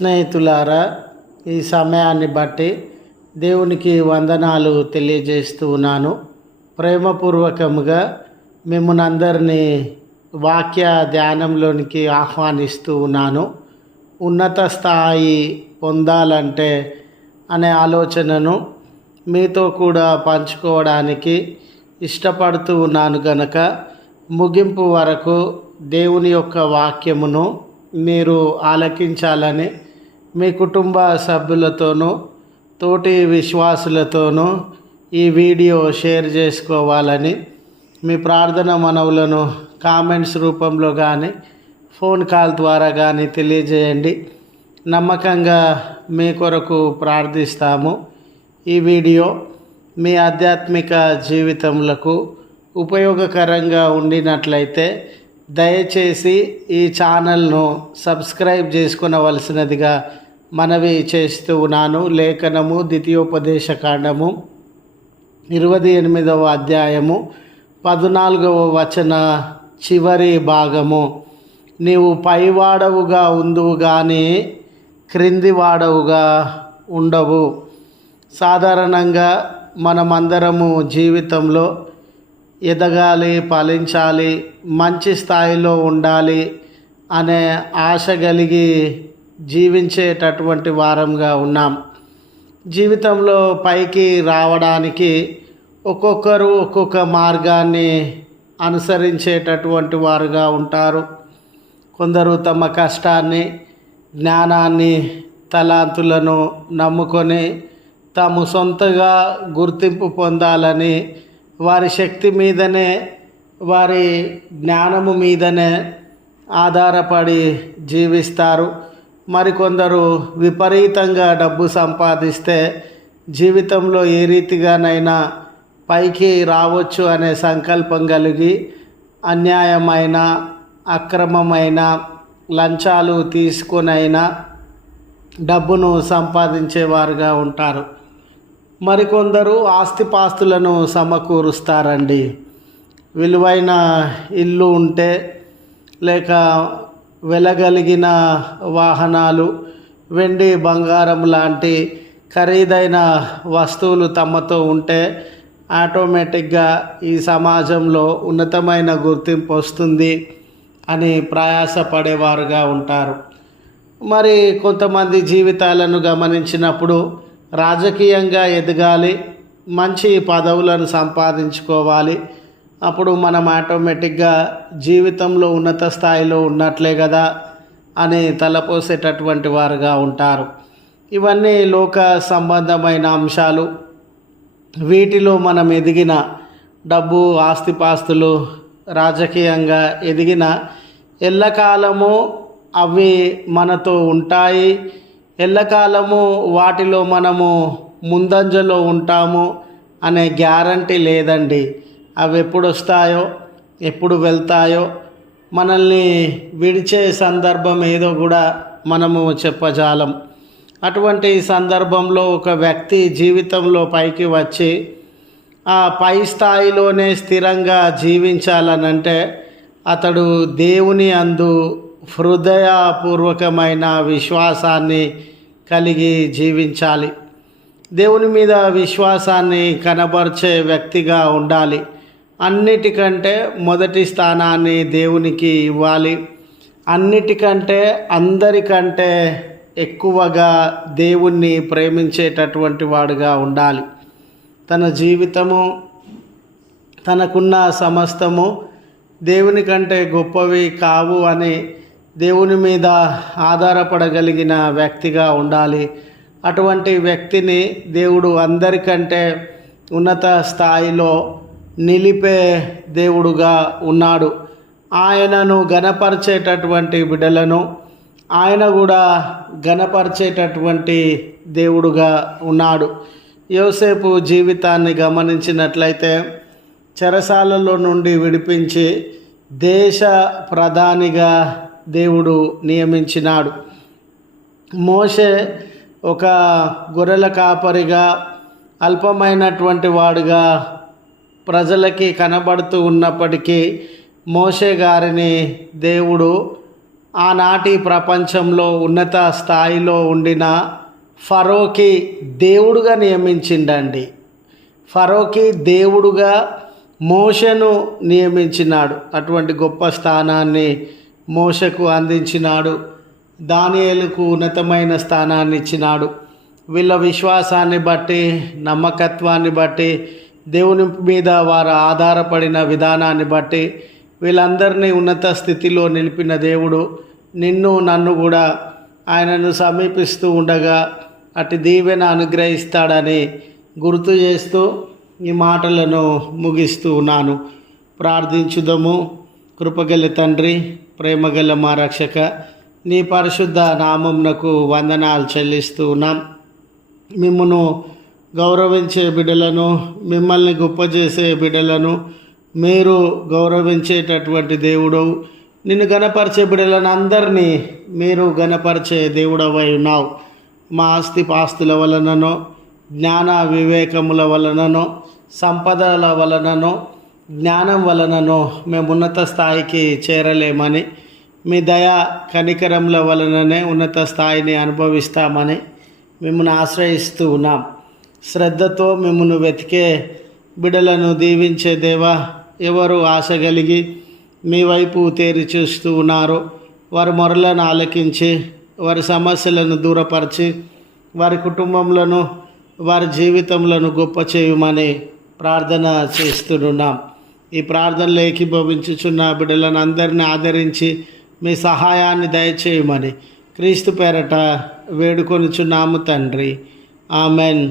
స్నేహితులారా ఈ సమయాన్ని బట్టి దేవునికి వందనాలు తెలియజేస్తూ ఉన్నాను. ప్రేమపూర్వకముగా మిమ్మల్ని అందరినీ వాక్య ధ్యానంలోనికి ఆహ్వానిస్తూ ఉన్నాను. ఉన్నత స్థాయి పొందాలంటే అనే ఆలోచనను మీతో కూడా పంచుకోవడానికి ఇష్టపడుతూ ఉన్నాను గనక ముగింపు వరకు దేవుని యొక్క వాక్యమును మీరు ఆలకించాలని మీ కుటుంబ సభ్యులతోనూ తోటి విశ్వాసులతోనూ ఈ వీడియో షేర్ చేసుకోవాలని మీ ప్రార్థన మనవులను కామెంట్స్ రూపంలో కానీ ఫోన్ కాల్ ద్వారా కానీ తెలియజేయండి. నమ్మకంగా మీ కొరకు ప్రార్థిస్తాము. ఈ వీడియో మీ ఆధ్యాత్మిక జీవితములకు ఉపయోగకరంగా ఉండినట్లయితే దయచేసి ఈ ఛానల్ను సబ్స్క్రైబ్ చేసుకునవలసినదిగా మనవి చేస్తూ ఉన్నాను. లేఖనము ద్వితీయోపదేశ కాండము ఇరవై ఎనిమిదవ అధ్యాయము పద్నాలుగవ వచన చివరి భాగము. నీవు పైవాడవుగా ఉందువు కానీ క్రింది వాడవుగా ఉండవు. సాధారణంగా మనమందరము జీవితంలో ఎదగాలి ఫలించాలి మంచి స్థాయిలో ఉండాలి అనే ఆశ కలిగి జీవించేటటువంటి వారంగా ఉన్నాం. జీవితంలో పైకి రావడానికి ఒక్కొక్కరు ఒక్కొక్క మార్గాన్ని అనుసరించేటటువంటి వారుగా ఉంటారు. కొందరు తమ కష్టాన్ని జ్ఞానాన్ని తలాంతులను నమ్ముకొని తాము సొంతగా గుర్తింపు పొందాలని వారి శక్తి మీదనే వారి జ్ఞానము మీదనే ఆధారపడి జీవిస్తారు. మరికొందరు విపరీతంగా డబ్బు సంపాదిస్తే జీవితంలో ఏ రీతిగానైనా పైకి రావచ్చు అనే సంకల్పం కలిగి అన్యాయమైన అక్రమమైన లంచాలు తీసుకునైనా డబ్బును సంపాదించేవారుగా ఉంటారు. మరికొందరు ఆస్తిపాస్తులను సమకూరుస్తారండి. విలువైన ఇల్లు ఉంటే లేక వెలగలిగిన వాహనాలు వెండి బంగారం లాంటి ఖరీదైన వస్తువులు తమతో ఉంటే ఆటోమేటిక్గా ఈ సమాజంలో ఉన్నతమైన గుర్తింపు వస్తుంది అని ప్రయాసపడేవారుగా ఉంటారు. మరి కొంతమంది జీవితాలను గమనించినప్పుడు రాజకీయంగా ఎదగాలి మంచి పదవులను సంపాదించుకోవాలి అప్పుడు మనం ఆటోమేటిక్గా జీవితంలో ఉన్నత స్థాయిలో ఉన్నట్లే కదా అని తలపోసేటటువంటి వారుగా ఉంటారు. ఇవన్నీ లోక సంబంధమైన అంశాలు. వీటిలో మనం ఎదిగిన డబ్బు ఆస్తిపాస్తులు రాజకీయంగా ఎదిగిన ఎల్లకాలము అవి మనతో ఉంటాయి. ఎల్లకాలము వాటిలో మనము ముందంజలో ఉంటాము అనే గ్యారంటీ లేదండి. అవి ఎప్పుడు వస్తాయో ఎప్పుడు వెళ్తాయో మనల్ని విడిచే సందర్భం ఏదో కూడా మనము చెప్పజాలం. అటువంటి సందర్భంలో ఒక వ్యక్తి జీవితంలో పైకి వచ్చి ఆ పై స్థాయిలోనే స్థిరంగా జీవించాలనంటే అతడు దేవుని అందు హృదయపూర్వకమైన విశ్వాసాన్ని కలిగి జీవించాలి. దేవుని మీద విశ్వాసాన్ని కనబరిచే వ్యక్తిగా ఉండాలి. అన్నిటికంటే మొదటి స్థానాన్ని దేవునికి ఇవ్వాలి. అన్నిటికంటే అందరికంటే ఎక్కువగా దేవుణ్ణి ప్రేమించేటటువంటి వాడుగా ఉండాలి. తన జీవితము తనకున్న సమస్తము దేవుని కంటే గొప్పవి కావు అని దేవుని మీద ఆధారపడగలిగిన వ్యక్తిగా ఉండాలి. అటువంటి వ్యక్తిని దేవుడు అందరికంటే ఉన్నత స్థాయిలో నిలిపే దేవుడుగా ఉన్నాడు. ఆయనను గనపరిచేటటువంటి బిడ్డలను ఆయన కూడా గనపరిచేటటువంటి దేవుడుగా ఉన్నాడు. యోసేపు జీవితాన్ని గమనించినట్లయితే చెరసాలలో నుండి విడిపించి దేశ ప్రధానిగా దేవుడు నియమించినాడు. మోషే ఒక గొర్రెల కాపరిగా అల్పమైనటువంటి వాడుగా ప్రజలకి కనబడుతూ ఉన్నప్పటికీ మోషే గారిని దేవుడు ఆనాటి ప్రపంచంలో ఉన్నత స్థాయిలో ఉండిన ఫరోకి దేవుడుగా నియమించిండండి. ఫరోకి దేవుడుగా మోషను నియమించినాడు. అటువంటి గొప్ప స్థానాన్ని మోషకు అందించినాడు. దానియలకు ఉన్నతమైన స్థానాన్ని ఇచ్చినాడు వీళ్ళ విశ్వాసాన్ని బట్టి నమ్మకత్వాన్ని బట్టి దేవుని మీద వారు ఆధారపడిన విధానాన్ని బట్టి వీళ్ళందరినీ ఉన్నత స్థితిలో నిలిపిన దేవుడు. నిన్ను నన్ను కూడా ఆయనను సమీపిస్తూ ఉండగా అటు దీవెన అనుగ్రహిస్తాడని గుర్తు చేస్తూ ఈ మాటలను ముగిస్తూ ఉన్నాను. ప్రార్థించుదము. కృపగల తండ్రి ప్రేమగల మా రక్షక నీ పరిశుద్ధ నామంనకు వందనాలు చెల్లిస్తూ ఉన్నాం. మిమ్మను గౌరవించే బిడ్డలను మిమ్మల్ని గొప్ప చేసే బిడ్డలను మీరు గౌరవించేటటువంటి దేవుడు నిన్ను గణపరిచే బిడ్డలను అందరినీ మీరు గణపరిచే దేవుడవై ఉన్నావు. మా ఆస్తి పాస్తుల వలననో జ్ఞాన వివేకముల వలననో సంపదల వలననో జ్ఞానం వలననో మేము ఉన్నత స్థాయికి చేరలేమని మీ దయ కనికరముల వలననే ఉన్నత స్థాయిని అనుభవిస్తామని మిమ్మల్ని ఆశ్రయిస్తూ ఉన్నాం. శ్రద్ధతో మిమ్మల్ని వెతికే బిడలను దీవించే దేవా ఎవరు ఆశ కలిగి మీ వైపు తేరి చూస్తూ ఉన్నారో వారి మొరలను ఆలకించి వారి సమస్యలను దూరపరిచి వారి కుటుంబంలోను వారి జీవితంలోను గొప్ప చేయమని ప్రార్థన చేస్తున్నాం. ఈ ప్రార్థనలో ఏకీభవించుచున్న బిడ్డలను అందరిని ఆదరించి మీ సహాయాన్ని దయచేయమని క్రీస్తు పేరట వేడుకొనుచున్నాము తండ్రి. ఆమెన్.